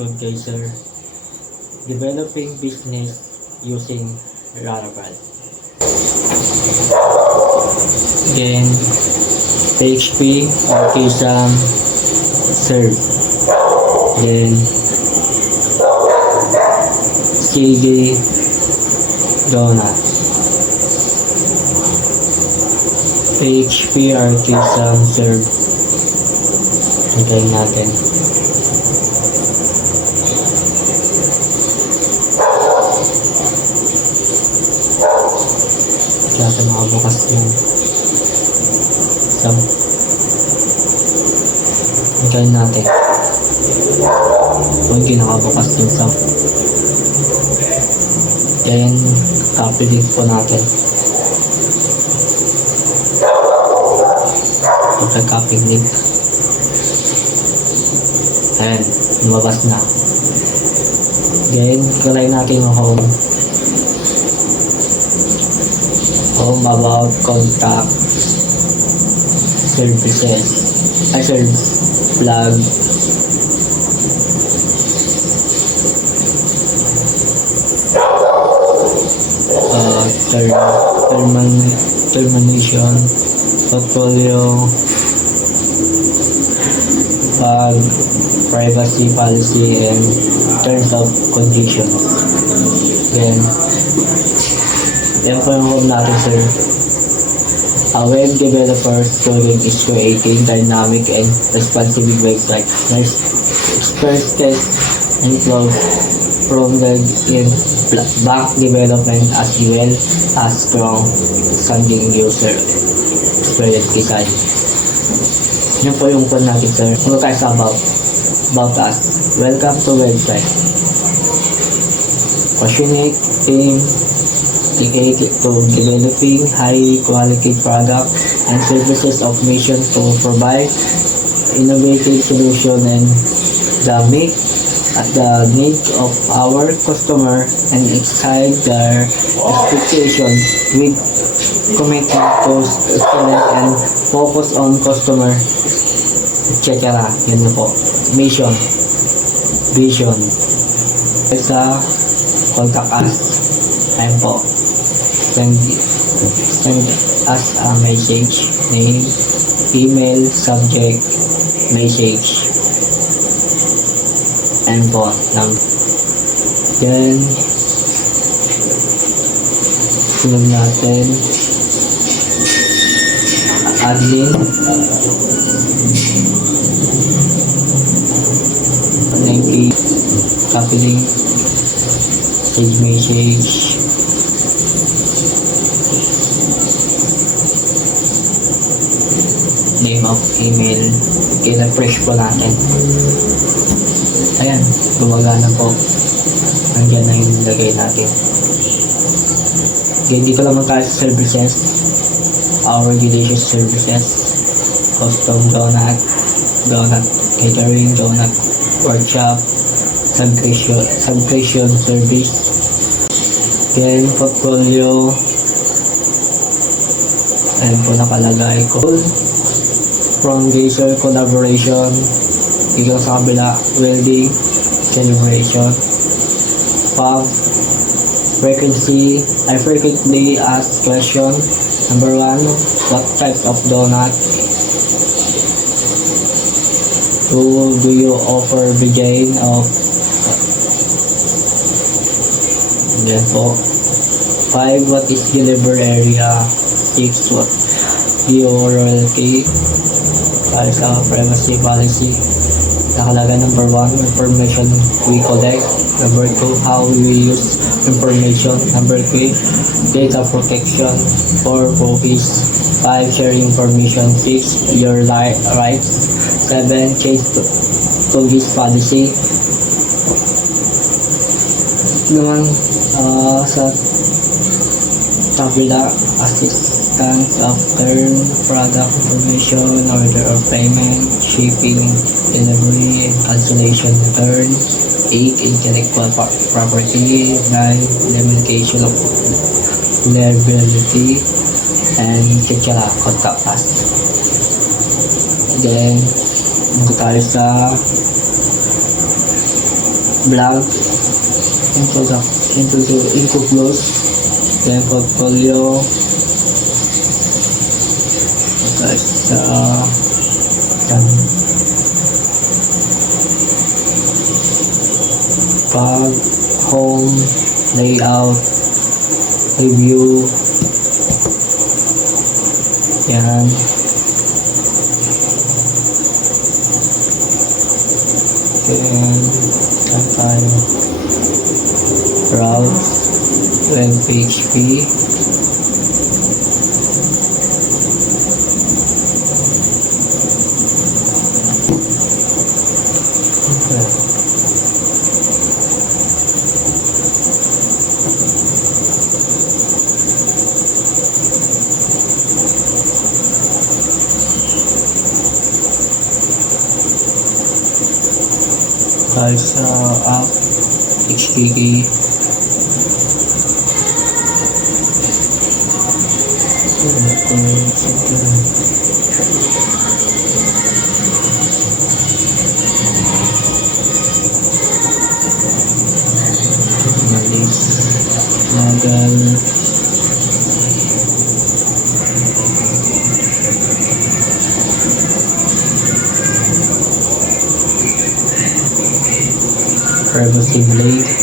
code Geyser, developing business using Laravel. Then PHP Artisan Serve. Then CD Donut. PHP Artisan Serve. Hintayin natin. Kaya makabukas yung sub. Hintayin natin. Kung hindi nakabukas yung sub. Then, copy link po natin. Okay, copy link. Ayan, lumabas na. Then, kulay natin yung home. Home about contact services. Flag. Termination, portfolio, privacy policy, and terms of conditions. Then, yan po yung home natin, sir. A web developer student is creating dynamic and responsive website. There's expertise and flows from the back development as well as strong standing user experience design. Yan po yung code natin, sir. Ano tayo sa about us? Welcome to website. Passionate team dedicated to developing high quality products and services of mission to provide innovative solution and the needs of our customer and exceed their expectation with commitment to excellence and focus on customer, etc. Yan na po. Mission, vision. Sa contact us. Ayan po. Send us a message, name, email, subject, message, and po lang. Then, sunod natin admin, name, copy link, send message, name of email, kina-fresh po natin. Ayan, gumagana po. Nandiyan na yung lagay natin. Okay, dito naman tayo sa services. Our delicious services. Custom donut, catering, donut workshop, subscription service. Then, portfolio. Ayan po nakalagay ko. From Geyser collaboration, dito sa kabila, welding, celebration, I frequently ask question. Number 1, what types of donut do you offer? Begin of yan po. 5, what is delivery area? 6, what your royalty? Para sa privacy policy, nakalaga number 1, information we collect. Number 2, how we use information. Number 3, data protection. 4, cookies. 5, sharing information. 6, your rights. 7, change to this policy. Naman sa tabula, assistance of term, product information, order of payment, shipping, delivery, cancellation return. 8, intellectual property. 9, limitation of liability, and etc. Contact us. Then, dito tayo sa blank, into close, then portfolio, guys, pag home, layout, review, yan. Then, tayo browse web PHP, tayo sa app HTTP. Nagal privacy blade,